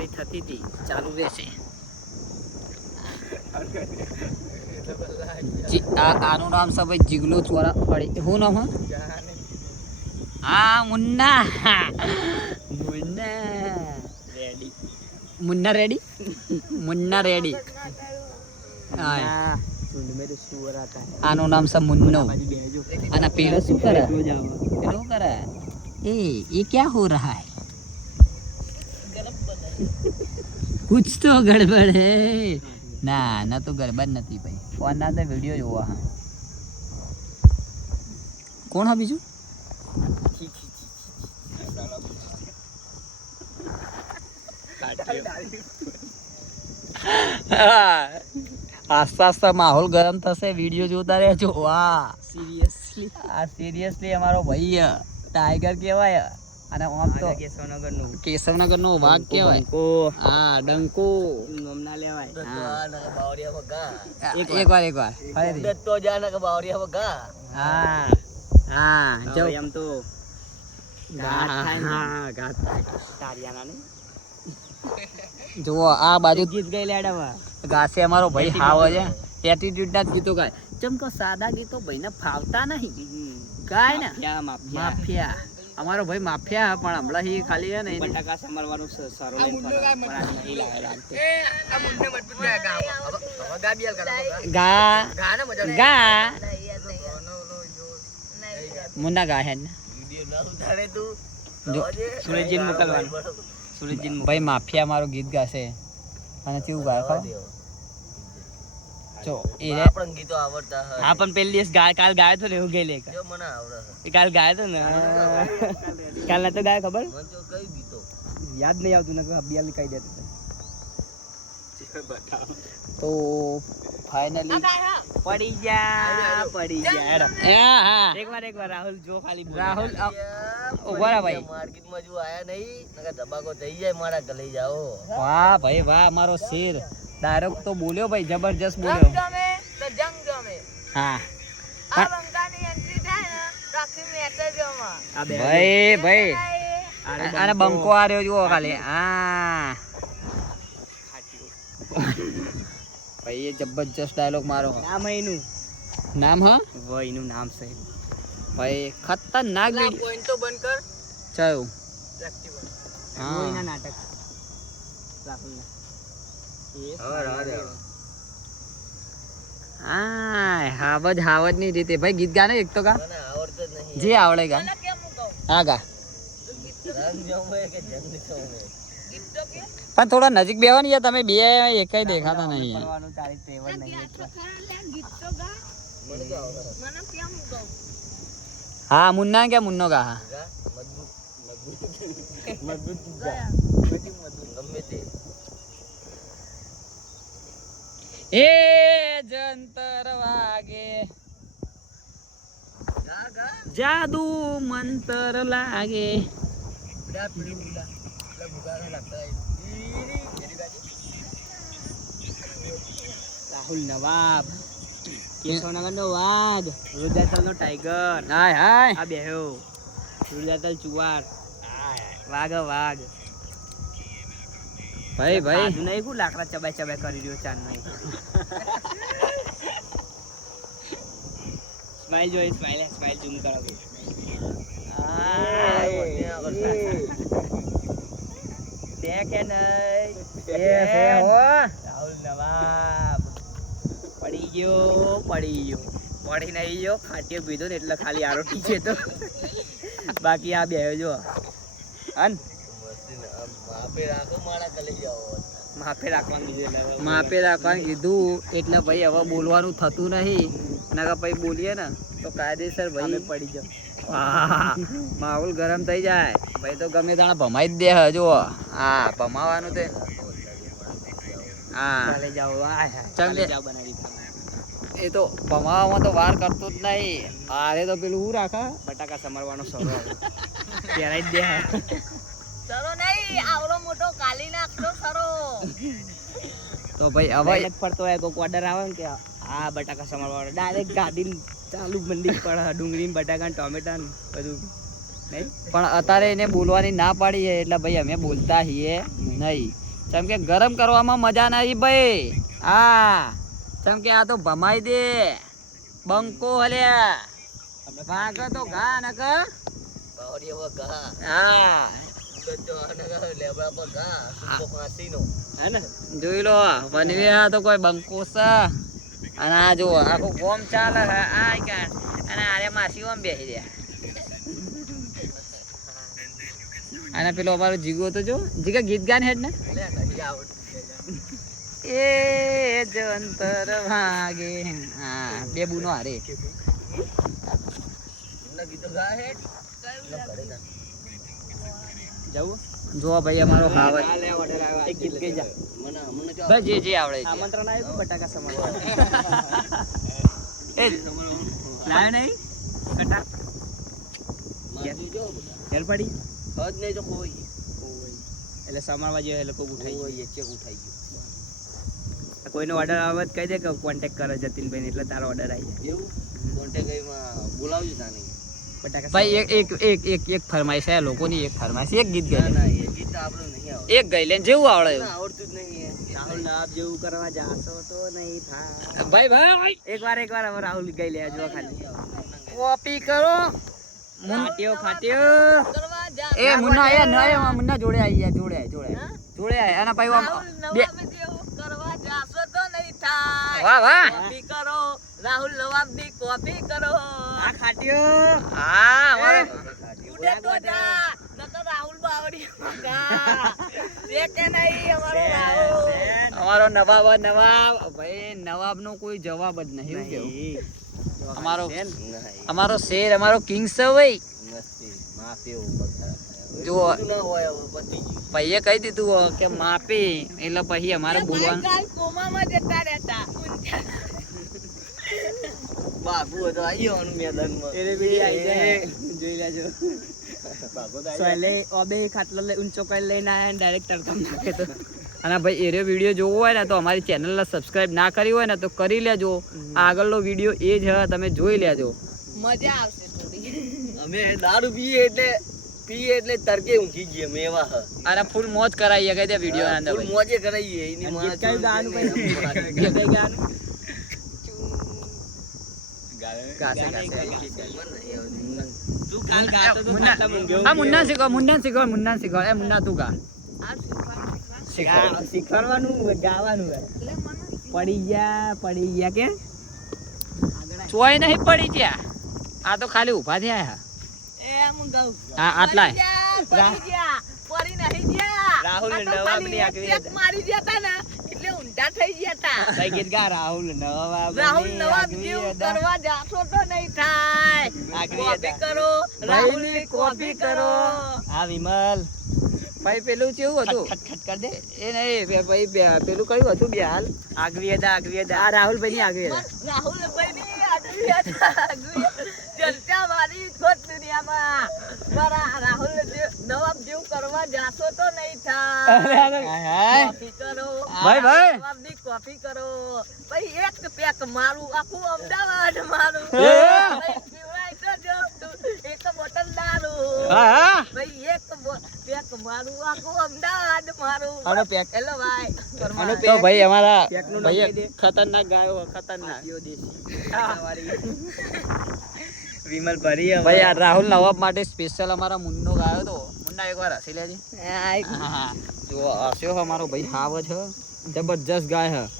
અમારી થતી હતી ચાલુ રહેશે. આનું નામ છે ભાઈ જીગલો ચોરા પડી. શું નામ? હા Munna. Ready. Munna ready. Munna ready. આનું નામ છે મુન્નો. અને પેલો શું કરે? પેલો કરે ये क्या हो रहा है? कुछ तो गड़बड़ है. ના તો ગડબડ નથી ભાઈ. ફોન ના તો વિડીયો જોવા. હા કોણ હા બીજું? આસ્તા આસ્તા માહોલ ગરમ થશે. વિડીયો જોતા રહેજો. વાહ સિરિયસલી અમારો ભાઈ ટાઈગર કહેવાય. અને આમ તો કેશવનગર નો વાઘ કહેવાય. હા ડંકો નામના લેવાય. એકવાર હા હા જો એમ તો જુઓ આ બાજુ ગીત ગઈ લેડવા ગાશે અમારો ભાઈ હાવ છે. એટીટ્યુડ ના ગીતો ગાય. ચમકો સાદા ગીતો ભાઈ ને ફાવતા નહીં. ગાય ને માફિયા. અમારો ભાઈ માફિયા પણ હમણાં હી ખાલી હે ને બટાકા સમરવાનું સરો ગા મુન્ના ગા હે ને સુરેજીન મોકલવાનું. સુરેજીન ભાઈ માફિયા મારું ગીત ગાશે. અને કેવું ગાય ખબર જો એ આપણને ગીતો આવડતા હે. હા પણ પેલી દિવસ કાલ ગાયો તો ને એવું ગઈ લે જો મને આવડે. કાલ ગાયો તો ને કાલ ના તો ગાય ખબર મને જો કઈ ગીતો યાદ નહીં આવતું ને અબિયાલ કહી દેતો તો ફાઇનલી પડી જા એકવાર રાહુલ જો ખાલી રાહુલ ઉભા ભાઈ માર્કેટમાં જો આયા નહીં નકા ધબાકો થઈ જાય મારા ગલે જાઓ. વાહ ભાઈ વાહ અમારો શેર ડાયરેક્ટ તો બોલ્યો ભાઈ જબરજસ્ત બોલ્યો. હા ભાઈ આને બંકો આ રહ્યો જુઓ ખાલી. હા ભાઈ એ જબરજસ્ત ડાયલોગ મારો. નામ એનું નામ હા એનું નામ છે ભાઈ ખતરનાક. પોઈન્ટ તો બંધ કર ચાયો. હા એના નાટક રાહુલના હાવજ ની રીતે ભાઈ ગીત ગાને એક તો ગા જે આવડે ગા. હા ગા પણ થોડા નજીક બેવાની યાર તમે બે એકઈ દેખાતા નહીં. હા મુન્ના ક્યાં મુન્નો ગા. હા એ જંતર વાગે જાદુ મંતર લાગે. રાહુલ નવાબ કેશવનગર નો વાઘ રુદાતલ નો ટાઈગર. હાય હાય આ બેહ્યો રુદાતલ ચુવાર વાઘ વાઘ ભાઈ નહીં કુ લાકડા ચબાઈ કરી રહ્યો ચાર નહીં. સ્માઈલ જોઈ સ્માઈલ ઝૂમ કરો. દેખે નહીં રાહુલ નવાબ પડી ગયો પડી નહીં ગયો. ખાટીઓ પીધો ને એટલે ખાલી આરોટી છે તો બાકી આ બે જો અન માપે રાખવાનું કીધું એટલે ભાઈ હવે બોલવાનું થતું નહીં. નકા ભાઈ બોલીએ ને તો કાયદેસર ભાઈ પડી જાવ. માહોલ ગરમ થઈ જાય ભાઈ તો ગમે તાણે ભમાઈ જ દે. હજુ હા ભમાવાનું તે હા એ તો ભમાવામાં તો વાર કરતો જ નહીં. અરે તો પેલું શું રાખા બટાકા સમરવાનો સરો પહેરાઈ જ દે. સરો નહીં આવડો મોટો કાલી નાખતો સરો તો ભાઈ હવે ફરતો હોય કોઈ ઓર્ડર આવે ને કે આ બટાકા સમારવાનો ડાયરેક્ટ ગાડી ચાલુ મંડી પર ડુંગળી બટાકા ટોમેટા બધું નહીં. પણ અત્યારે એને બોલવાની ના પાડી એટલે ભાઈ અમે બોલતા છીએ નહીં. જેમ કે ગરમ કરવામાં મજા નહીં ભાઈ. હા જેમ કે આ તો ભમાઈ દે બંકો હલ્યા વાગ તો ઘા ન ક હા જોઈ લો બનવી તો કોઈ બંકો છે અને આ જો આખું કોમ ચાલે છે આ અને આરે માસી ઓમ બેસી રહ્યા અને પેલો અમારો જીગો તો જો જીગા ગીત ગાન હેડ ને એ જંતર ભાગે હા બે બુનો હારે જવું જો ભાઈ અમારો ખાવત એક ગીત ગઈ જા ભાઈ જે આવડે આમંત્રણ આવ્યું બટાકા સમારવા એ લાયો નહીં કટા હેર પડી હદ નહીં તો કોઈ એટલે સમારવા જેવો લોકો ઉઠાઈ ગયો કોઈનો ઓર્ડર આવે કહી દે કે કોન્ટેક્ટ કરે જતીનભાઈ એટલે તારો ઓર્ડર આવી જાય એવું કોન્ટેક્ટ બોલાવજો તાને ભાઈ એક ફરમાઈશ છે લોકોની એક ફરમાઈશ એક ગીત ગાય ના એ ગીત આપણે નહીં આવડે એક ગાઈ લેન જેવું આવડે આવડતું જ નહીં રાહુલ નાબ જેવું કરવા જાતો તો નહીં થાય ભાઈ એકવાર હવે રાહુલ ગાઈ લે જો ખાલી કોપી કરો ફાટ્યો એ મુન્ના એ નય મુન્ના જોડે આવી જોડે આના ભાઈ આમ બે કરવા જાસો તો નહીં થાય વાહ કોપી કરો રાહુલ નવાબ ની કોપી કરો આ ખાટ્યો હા અમારો ઉડે તો જા નતો રાહુલ બાવડી મગા એ કે નહીં અમારો નવાબ ભાઈ નવાબ નો કોઈ જવાબ જ નહીં કેવું અમારો શેર અમારો કિંગ છે ભાઈ જો ભાઈએ કહી દીધું કે માપી એટલે પછી અમારે બોલવાનું કોમામાં જતા રહેતા બાબુ તો આયો મેદાનમાં એરે બી આવી જાય જોઈ લેજો બાબુ તો સોલે ઓબે ખાટલો લે ઊંચો કરી લઈને આયા ડાયરેક્ટર કામ નાખે તો અને ભાઈ એરે વિડિયો જોવો હોય ને તો અમારી ચેનલને સબસ્ક્રાઇબ ના કરી હોય ને તો કરી લેજો આગળનો વિડિયો એ જ તમે જોઈ લેજો મજા આવશે થોડી અમે દારૂ પીએ એટલે તરકે ઊંઘી ગયે મેવા હ અરે ફૂલ મોજ કરાઈએ કે તે વિડિયો ના અંદર ફૂલ મોજે કરાઈએ એની માં કઈ ગાનું કઈ ગાનું ગાસે તું કાલ ગાતો તો ખાટલા મંગ્યો હા મુન્ના શીખો એ મુન્ના તું ગા શીખવાનું ગાવાનું પડી ગયા કે ચોય નહીં પડી ગયા આ તો ખાલી ઊભા થયા હા આટલા પડી નહીં ગયા રાહુલ નવાબ ની આગળ મારી જતા ને એટલે ઊંધા થઈ ગયા હતા ગીત ગા રાહુલ નવાબ જેવું કરવા જાશો તો નહીં થાય કોપી કરો રાહુલ ની કોપી કરો હા વિમલ ભાઈ પેલું કેવું હતું ખટખટ કર દે એ નહીં ભાઈ પેલું કયું હતું બે હાલ આગવી હતા આ રાહુલભાઈ ની આગવી ચર્ચા મારી ખોટ દુનિયામાં મારા રાહુલ નવાબ જેવું કરવા જાશો તો નહીં થાય કોપી કરો ભાઈ નવાબ ની કોપી કરો ભાઈ એક પેક મારું આખું અમદાવાદ મારું એક બોટલ દારૂ ભાઈ એક પેક મારું આખું અમદાવાદ મારું આનો પેક હેલો ભાઈ આનો પેક તો ભાઈ અમારા ભાઈ ખતરનાક ગાયો ખતરનાક વિમલ ભરી ભાઈ આ રાહુલ નવાબ માટે સ્પેશિયલ અમારા મુન્નો ગાયો તો મુન્ના એકવાર હસી લેજે હા જો હસ્યો અમારો ભાઈ હાવ છે જબરજસ્ત ગાય છે